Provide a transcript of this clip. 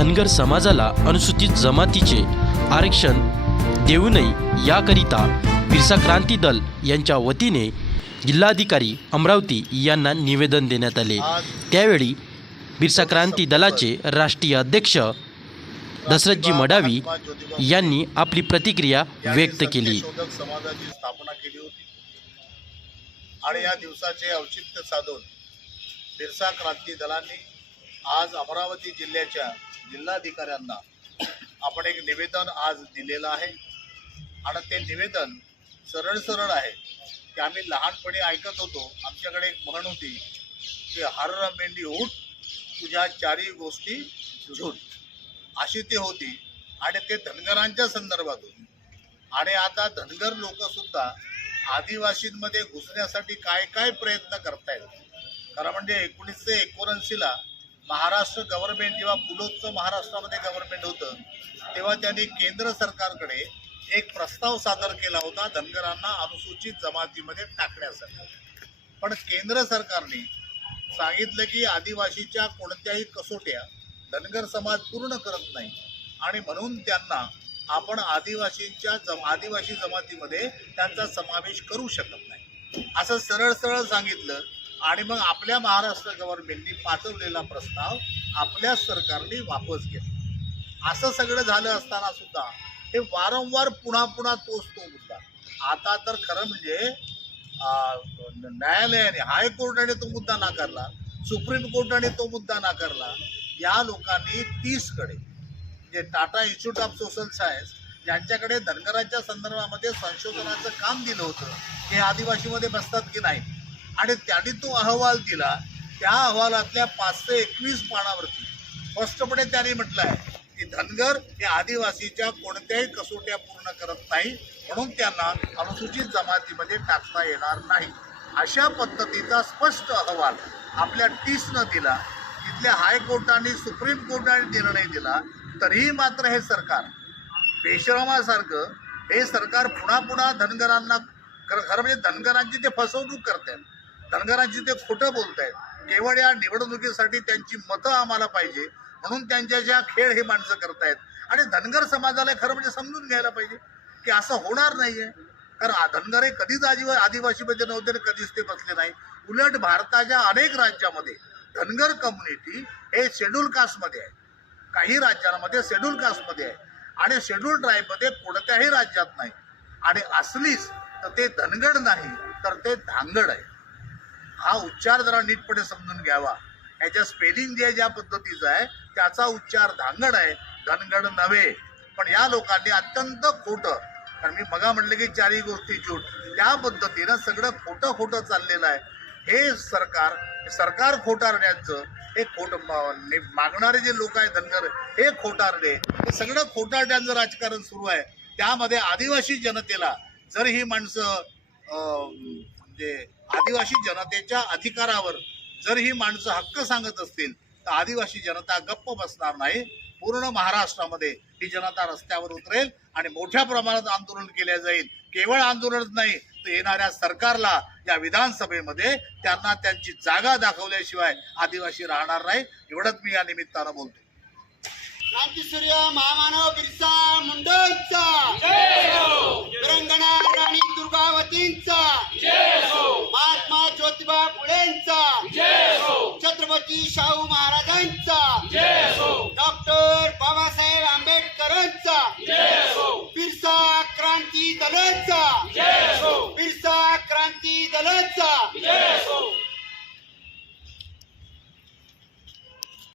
धनगर समाजाला अनुसूचित जमातीचे आरक्षण देऊ नये याकरिता बिरसा क्रांती दल यांच्या वतीने जिल्हाधिकारी अमरावती यांना निवेदन देण्यात आले. त्यावेळी बिरसा क्रांती दलाचे राष्ट्रीय अध्यक्ष दशरथजी मडावी यांनी आपली प्रतिक्रिया व्यक्त केली. आणि या दिवसाचे औचित्य साधून बिरसा क्रांती दलांनी आज अमरावती जिल्ह्याच्या जिल्हाधिकाऱ्यांना आपण एक निवेदन आज दिलेलं आहे. आणि ते निवेदन सरळ सरळ आहे. की आम्ही लहानपणी ऐकत होतो. आमच्याकडे एक म्हण होती की हर मेंढी उठ तुझ्या चारी गोष्टी झूट अशी ती होती. आणि ते धनगरांच्या संदर्भात होती. आणि आता धनगर लोकसुद्धा आदिवासींमध्ये घुसण्यासाठी काय काय प्रयत्न करतायत? खरं म्हणजे एकोणीसशे एकोणऐंशीला महाराष्ट्र गव्हर्नमेंट जेव्हा पुलोत्सव महाराष्ट्रामध्ये गव्हर्नमेंट होतं तेव्हा त्यांनी केंद्र सरकारकडे एक प्रस्ताव सादर केला होता धनगरांना अनुसूचित जमातीमध्ये टाकण्यासाठी. पण केंद्र सरकारने सांगितलं की आदिवासीच्या कोणत्याही कसोट्या धनगर समाज पूर्ण करत नाही आणि म्हणून त्यांना आपण आदिवासींच्या जम आदिवासी जमातीमध्ये त्यांचा समावेश करू शकत नाही. असं सरळ सरळ सांगितलं आणि मग आपल्या महाराष्ट्र गव्हर्नमेंटनी पाठवलेला प्रस्ताव आपल्या सरकारने वापस घेतला. असं सगळं झालं असताना सुद्धा हे वारंवार पुन्हा पुन्हा तोच तो मुद्दा. आता तर खरं म्हणजे न्यायालयाने हायकोर्टाने तो मुद्दा नाकारला सुप्रीम कोर्टाने तो मुद्दा नाकारला. या लोकांनी तीसकडे जे Tata institute of social science यांच्याकडे धनगराच्या संदर्भामध्ये संशोधनाचं काम दिलं होतं हे आदिवासीमध्ये बसतात की नाही? आणि त्यांनी तो अहवाल दिला त्या अहवालातल्या पाचशे एकवीस पानावरती स्पष्टपणे त्यांनी म्हटलं आहे की धनगर हे आदिवासीच्या कोणत्याही कसोट्या पूर्ण करत नाही म्हणून त्यांना अनुसूचित जमातीमध्ये टाकता येणार नाही. अशा पद्धतीचा स्पष्ट अहवाल आपल्या टीसनं दिला. तिथल्या हायकोर्टाने सुप्रीम कोर्टाने निर्णय दिला तरीही मात्र हे सरकार बेशरमासारखं हे सरकार पुन्हा पुन्हा धनगरांना खरं म्हणजे धनगरांची ते फसवणूक करते धनगरांची ते खोटं बोलत आहेत केवळ या निवडणुकीसाठी त्यांची मतं आम्हाला पाहिजे. म्हणून त्यांच्या ज्या खेळ हे माणसं करतायत. आणि धनगर समाजाला खरं म्हणजे समजून घ्यायला पाहिजे की असं होणार नाहीये. कारण धनगर हे कधीच आदिवा आदिवासीमध्ये म्हणजे नव्हते कधीच ते बसले नाही उलट भारताच्या अनेक राज्यामध्ये धनगर कम्युनिटी हे शेड्यूल कास्टमध्ये आहे. काही राज्यांमध्ये शेड्यूल कास्टमध्ये आहे. आणि शेड्यूल ट्राईबमध्ये कोणत्याही राज्यात नाही. आणि असलीच तर ते धनगड नाही तर ते धांगड आहे. हा उच्चार जरा नीटपणे समजून घ्यावा. याच्या स्पेलिंग जे ज्या पद्धतीचं आहे त्याचा उच्चार धांगड आहे धनगड नव्हे. पण या लोकांनी अत्यंत खोटं कारण मी मगा म्हटलं की चारही गोष्टी झूट त्या पद्धतीनं सगळं खोटं खोटं चाललेलं आहे. हे सरकार सरकार खोटारण्याचं हे खोट मागणारे जे लोक आहेत धनगर हे खोटारणे हे सगळं खोटारड्यांचं राजकारण सुरू आहे. त्यामध्ये आदिवासी जनतेला जर ही माणसं म्हणजे आदिवासी जनतेच्या अधिकारावर जर ही माणसं हक्क सांगत असतील तर आदिवासी जनता गप्प बसणार नाही. पूर्ण महाराष्ट्रामध्ये ही जनता रस्त्यावर उतरेल आणि मोठ्या प्रमाणात आंदोलन केले जाईल. केवळ आंदोलनच नाही तर येणाऱ्या सरकारला या विधानसभेमध्ये त्यांना त्यांची जागा दाखवल्याशिवाय आदिवासी राहणार नाही. एवढंच मी या निमित्तानं बोलतो. क्रांतीसूर्य महामानव बिरसा